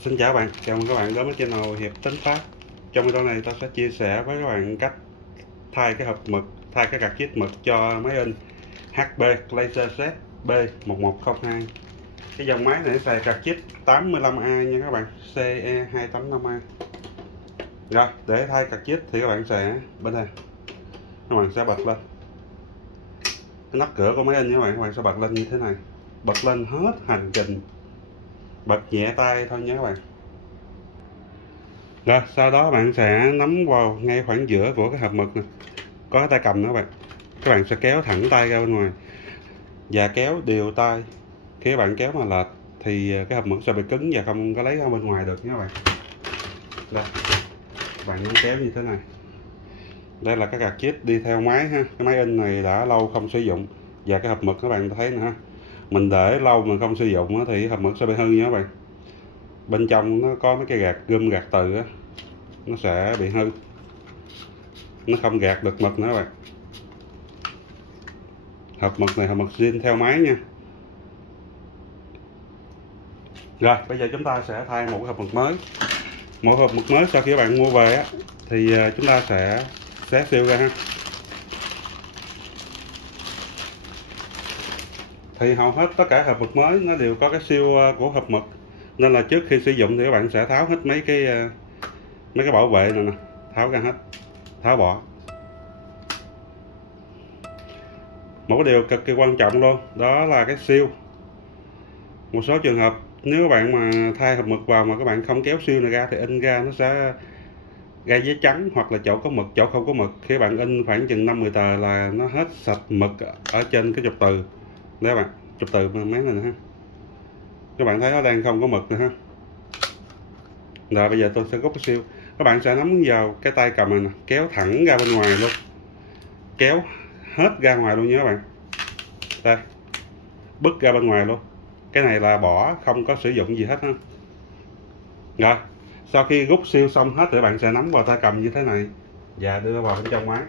Xin chào các bạn, chào mừng các bạn đến với channel Hiệp Tính Pháp. Trong video này ta sẽ chia sẻ với các bạn cách thay cái hộp mực, thay cái card chip mực cho máy in HP LaserJet B1102. Cái dòng máy này xài card chip 85A nha các bạn, CE285A. Rồi, để thay card chip thì các bạn sẽ bên đây, các bạn sẽ bật lên cái nắp cửa của máy in nha các bạn sẽ bật lên như thế này, bật lên hết hành trình, bật nhẹ tay thôi nha các bạn. Rồi sau đó bạn sẽ nắm vào ngay khoảng giữa của cái hộp mực này, có tay cầm đó các bạn sẽ kéo thẳng tay ra bên ngoài và kéo đều tay. Khi các bạn kéo mà lệch thì cái hộp mực sẽ bị cứng và không có lấy ra bên ngoài được nha các bạn. Đây, bạn kéo như thế này. Đây là cái card chip đi theo máy ha. Cái máy in này đã lâu không sử dụng và cái hộp mực các bạn thấy nè ha, mình để lâu mà không sử dụng thì hộp mực sẽ bị hư nha các bạn. Bên trong nó có mấy cái gạt gum gạt từ á, nó sẽ bị hư, nó không gạt được mực nữa các bạn. Hộp mực này hộp mực zin theo máy nha. Rồi bây giờ chúng ta sẽ thay một cái hộp mực mới. Một hộp mực mới sau khi các bạn mua về á thì chúng ta sẽ xé siêu ra ha. Thì hầu hết tất cả hộp mực mới nó đều có cái siêu của hộp mực, nên là trước khi sử dụng thì các bạn sẽ tháo hết mấy cái bảo vệ này nè, tháo ra hết, tháo bỏ. Một cái điều cực kỳ quan trọng luôn đó là cái siêu. Một số trường hợp nếu các bạn mà thay hộp mực vào mà các bạn không kéo siêu này ra thì in ra nó sẽ ra giấy trắng, hoặc là chỗ có mực chỗ không có mực. Khi các bạn in khoảng chừng 50 tờ là nó hết sạch mực ở trên cái trục từ. Đấy các bạn, trục từ mấy này nè ha, các bạn thấy nó đang không có mực nữa ha. Rồi bây giờ tôi sẽ rút cái siêu. Các bạn sẽ nắm vào cái tay cầm này nè, kéo thẳng ra bên ngoài luôn, kéo hết ra ngoài luôn nha các bạn. Đây, bứt ra bên ngoài luôn. Cái này là bỏ, không có sử dụng gì hết ha. Rồi sau khi rút siêu xong hết thì bạn sẽ nắm vào tay cầm như thế này và đưa vào bên trong máy.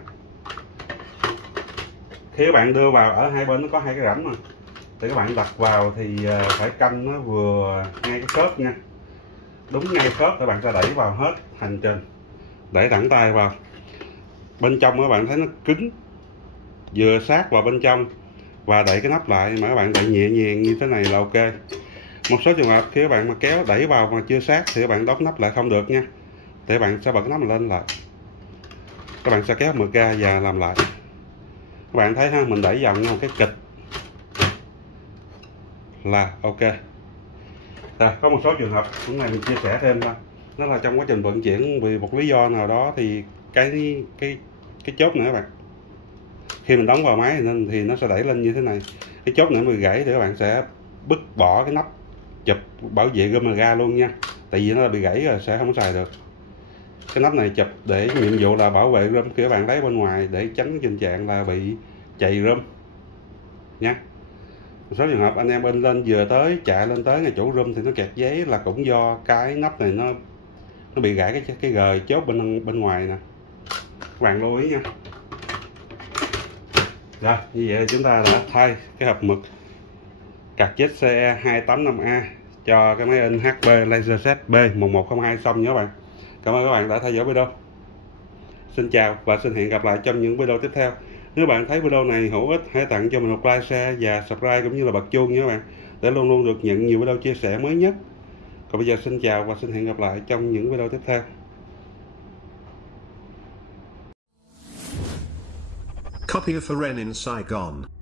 Khi các bạn đưa vào, ở hai bên nó có hai cái rãnh mà, thì các bạn đặt vào thì phải canh nó vừa ngay cái khớp nha, đúng ngay khớp. Các bạn sẽ đẩy vào hết hành trình, đẩy thẳng tay vào. Bên trong các bạn thấy nó cứng, vừa sát vào bên trong, và đẩy cái nắp lại mà các bạn đẩy nhẹ nhàng như thế này là ok. Một số trường hợp khi các bạn mà kéo đẩy vào mà chưa sát thì các bạn đóng nắp lại không được nha, thì các bạn sẽ bật cái nắp lên lại, các bạn sẽ kéo mực ra và làm lại. Các bạn thấy ha, mình đẩy vòng một cái kịch là ok. Rồi, có một số trường hợp cũng này mình chia sẻ thêm thôi, đó là trong quá trình vận chuyển vì một lý do nào đó thì cái chốt nữa các bạn, khi mình đóng vào máy thì nó sẽ đẩy lên như thế này. Cái chốt nữa bị gãy thì các bạn sẽ bứt bỏ cái nắp, chụp bảo vệ gom ra luôn nha, tại vì nó bị gãy rồi sẽ không xài được. Cái nắp này chụp để nhiệm vụ là bảo vệ rơm khi các bạn lấy bên ngoài, để tránh tình trạng là bị chạy rơm nha. Một số trường hợp anh em in lên vừa chạy lên tới ngay chỗ rơm thì nó kẹt giấy, là cũng do cái nắp này nó bị gãy cái gời chốt bên ngoài nè, các bạn lưu ý nha. Rồi như vậy chúng ta đã thay cái hộp mực card chip CE285A cho cái máy in HP LaserJet B1102 xong nhé các bạn. Cảm ơn các bạn đã theo dõi video. Xin chào và xin hẹn gặp lại trong những video tiếp theo. Nếu bạn thấy video này hữu ích, hãy tặng cho mình một like, share và subscribe cũng như là bật chuông nhé các bạn, để luôn luôn được nhận nhiều video chia sẻ mới nhất. Còn bây giờ xin chào và xin hẹn gặp lại trong những video tiếp theo. Copy of Ren in Saigon.